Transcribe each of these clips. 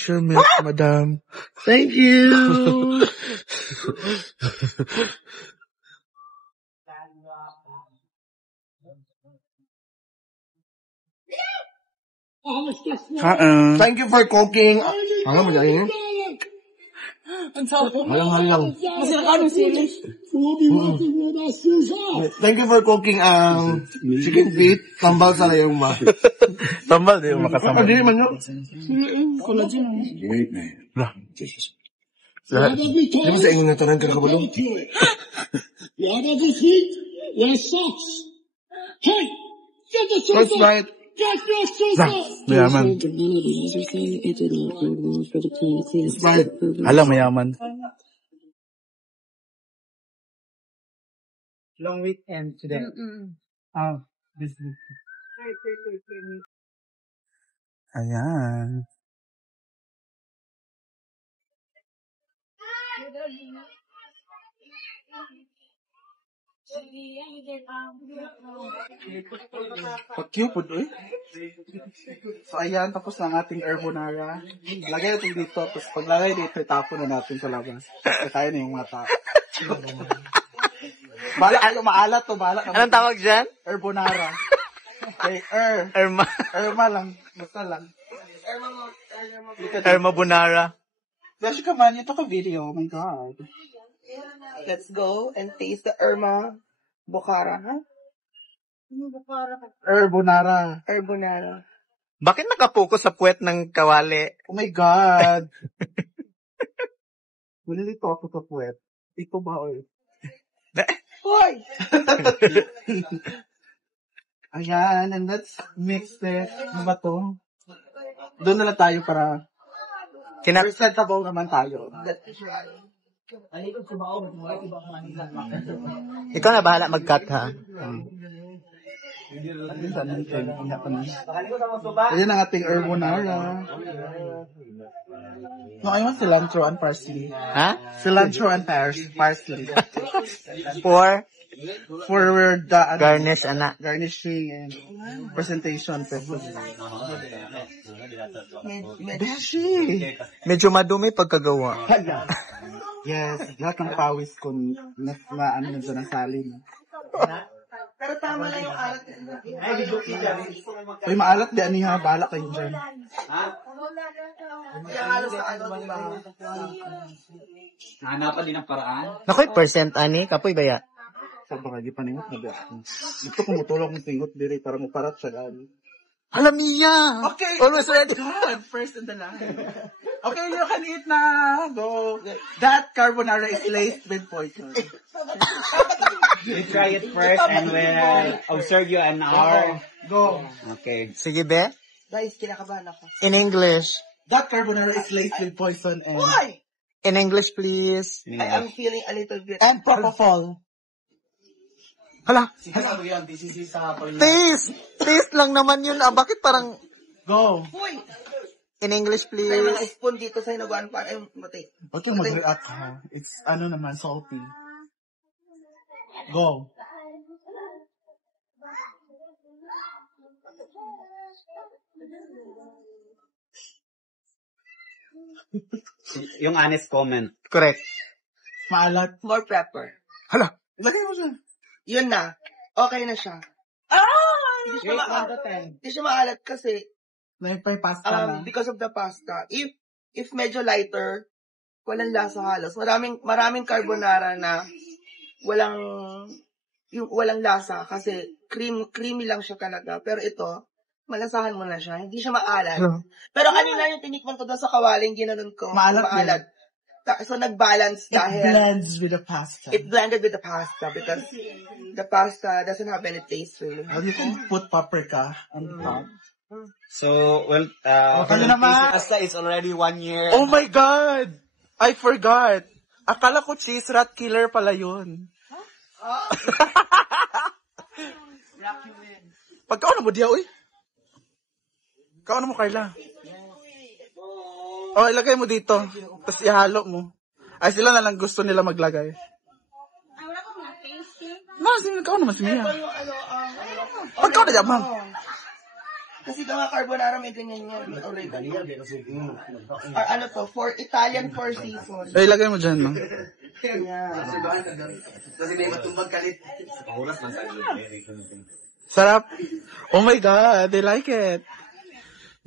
Sure, milk, madam. Thank you. Thank you for cooking. Alam mo dahil halang. Thank you for cooking ang chicken feet. Tambal sa layong ma. Tambal di makasama. Hindi man yun. Di ba sa inyo na tanan ka kabalong? First bite. Mayaman. Alam, mayaman. Long weekend today. This week. Ayan. Pag-cupid, eh. So, ayan, tapos na ang ating carbonara. Lagay natin dito, tapos paglagay dito, itapon na natin sa labas. Kasi tayo na yung mga tao. Bala kayo, maalat to, bala. Anong tawag dyan? Carbonara. Okay, Irma lang. Basta lang. Irma Bunara. Beshi ka man, ito ka video. Oh my God. Let's go and taste the Irma Bukhara, ha? Carbonara. Carbonara. Bakit nakapokus sa puwet ng kawali? Oh my God. Nalilito ako sa puwet. Ito ba, oy? Hoy! Ayan, and let's mix it. Ano ba to? Doon na lang tayo para presentable naman tayo. Ikaw na bahala mag-cut, ha? Ayan ang ating carbonara. No, I want cilantro and parsley. Ha? Cilantro and parsley. For the garnish, anak. garnishing and presentation purposes. Beshi! Medyo madumi pagkagawa. Yes, lahat ng pawis ko na ano na dyan ang salin. Pero tama lang yung alat. Uy, maalat di aniha, balak kayo dyan. Kaya halos sa ano, diba? Hanapan din ang paraan. Nakoy percent, ani? Kapoy baya? Sa bagay paningot na ba? Gusto ko mutulong ng tingot diri para maparat sa gani. Alam niya! Okay! Always ready. God, first in the line. Okay, you can eat na. Go. That carbonara is laced with poison. We try it first and we'll observe you an hour. Go. Okay. Sige, be. Guys, kinakabahan ako. In English. That carbonara is laced with poison and... Why? In English, please. I am feeling a little bit... And propofol. Hala. Taste! Taste lang naman yun. Ah, bakit parang... Go. Uy! In English, May mga please. spoon dito sa hinaguan pa. Ay, matay. Huwag kang mag-react ha. It's ano naman, salty. Go. Yung honest comment. Correct. Maalat. More pepper. Hala. Lagay mo siya. Yun na. Okay na siya. Hindi siya maalat. Hindi siya maalat kasi Like may pasta na. because of the pasta. If medyo lighter, walang lasa halos. Maraming carbonara na walang lasa kasi creamy lang siya talaga. Pero ito, malasahan mo na siya. Hindi siya maalat. Pero kanina yung tinikman ko doon sa kawaling, ginanon ko. Maalat So nag-balance It dahil blends with the pasta. it blended with the pasta because the pasta doesn't have any taste really. How you can put paprika on the top. So, well, Okay naman. pasta is already 1 year. Oh my God! I forgot. Akala ko cheese rat killer pala yun. Pagkaon mo diya, uy. Kaon mo, Carla. Oh, ilagay mo dito. Tapos ihalo mo. Ay, sila na lang gusto nila maglagay. No, sino kaon naman si Mia. Pagkaon na diya, ma'am. Kasi ito nga carbonara may ganyan yan. May oregano. Or ano to, for Italian Four Seasons. Ay, lagay mo dyan, no? Yeah. Sarap. Oh my God, I like it.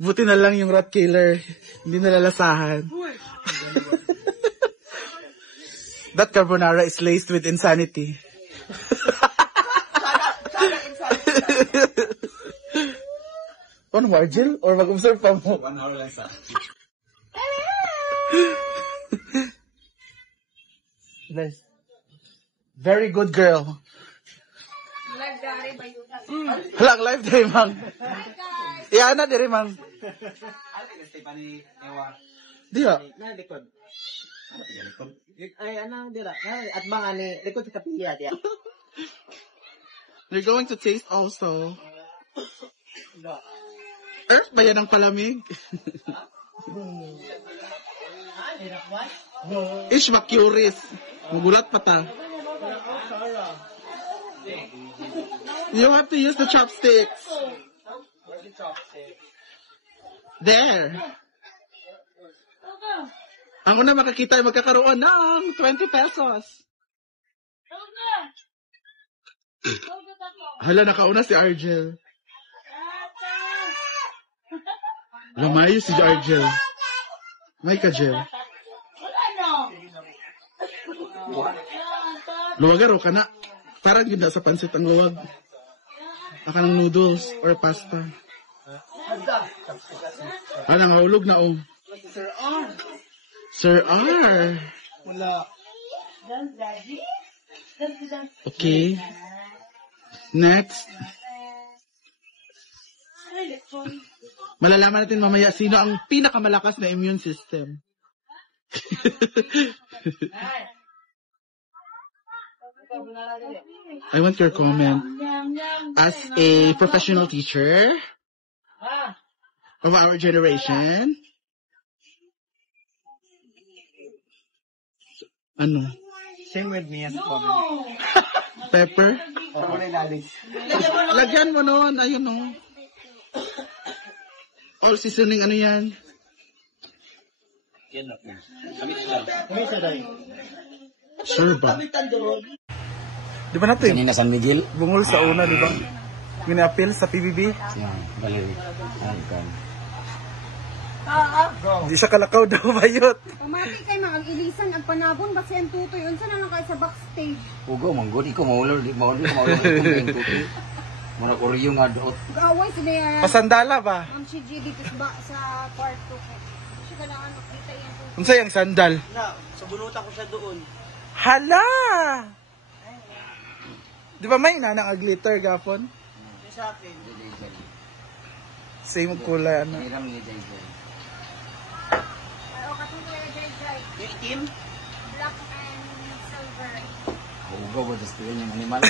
Buti na lang yung rat killer. Hindi nalalasahan. That carbonara is laced with insanity. Ano mo, Argel? Or mag-observe pa mo? 1 hour lang sa. Nice. Very good girl. Halang live day, mang. Iya na diri, mang. Di ba? Na likod. Ay, ano, dira. At mga ni, likod sa kapilya, diya. You're going to taste also. Earth ba yan ang palamig? Ish, curious. Magulat pa ta. You have to use the chopsticks. There. Ang una makakita ay magkakaroon ng 20 pesos. Hala, nakauna si Argel. Lumayo si Argel. May ka, Jel. Luwagaro ka na. Parang yun na sa pansit ang luwag. Aka ng noodles or pasta. Nangahulog na, oh. Sir R. Wala. Okay. Next. Malalaman natin mamaya sino ang pinakamalakas na immune system. I want your comment. As a professional teacher of our generation, ano? Same with me as well. Pepper? Wala lalis. Lagyan mo noon, ayun no. All seasoning, ano yan? Sure ba? Di ba natin? Kanina San Miguel. Bungol sa una, di ba? Gina-appeal sa PBB. Yan, Valerie. Di siya kalakaw daw, bayot. Pamati kay mag-ilisan ang panabon basta ang tutoy unsa na lang kay sa backstage. Ugo, manggod. Ikaw maulol. Maulol yung tuti. Muna koryo nga doot. Gaway sila yan. Pasandala ba? Ang si G dito sa kwarto ko. Siya kailangan makita yan. Unsa yung sandal? Na, sa bunutan ko siya doon. Hala! Di ba may nanang glitter gapon? Sa akin. Same kulay, ano? Hiram ni Jay. O katong kaya dry. Yung itim? Black and silver. Ugo, ba just yung animal?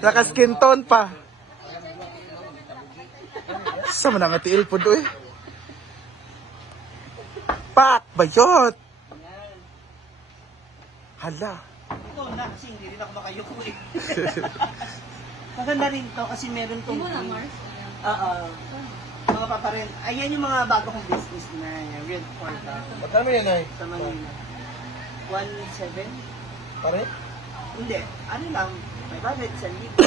Naka skin tone pa. Sa man nga tiil po doy. Pak! Bayot! Hala. Ito na, kasi hindi rin ako makayuko eh. Maganda rin to kasi meron tong... Mo na Mars. Mga paparin. Ayan yung mga bago kong business na yan. Real Porta. Magkano yan ay? Sa Manila. 1.7? Pare? Hindi. Ano lang. 500 sa libo.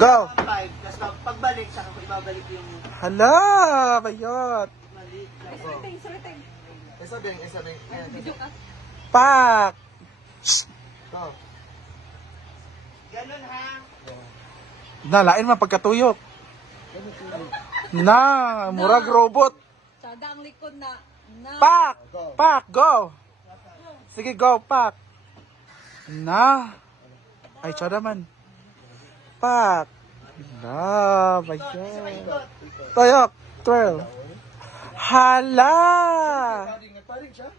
Go! 5. Tapos pagbalik, saka ko ibabalik yung Hala! Bayot! maliit. Isa bing. Pak! Ganun ha. Nalain man pagkatuyok. Na, murag robot. Sada ang likod na. Pak! Pak! Go! Sige, go, pak! Na! Ay, tsada man. Pak! Na, bayot. Tuyok! Twirl! Hala!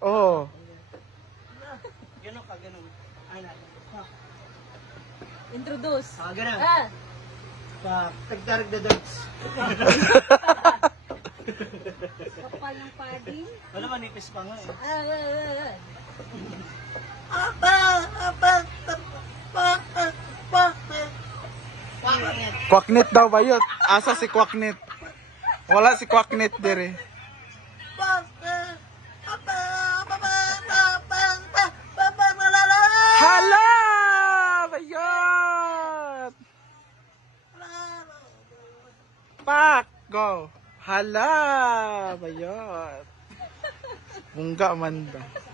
Oh. Ganun ka, ganun. Ay na. Introduce. Ganun. Ah, Tagdarag na dogs. kapal ng padding. Wala manipis pa nga eh. Ah. Apa! Kwaknit daw ba yun? Asa si Kwaknit? Wala si Kwaknit dire. Hala! Bayot! Pak! Go! Hala! Bayot! Bungga man ba?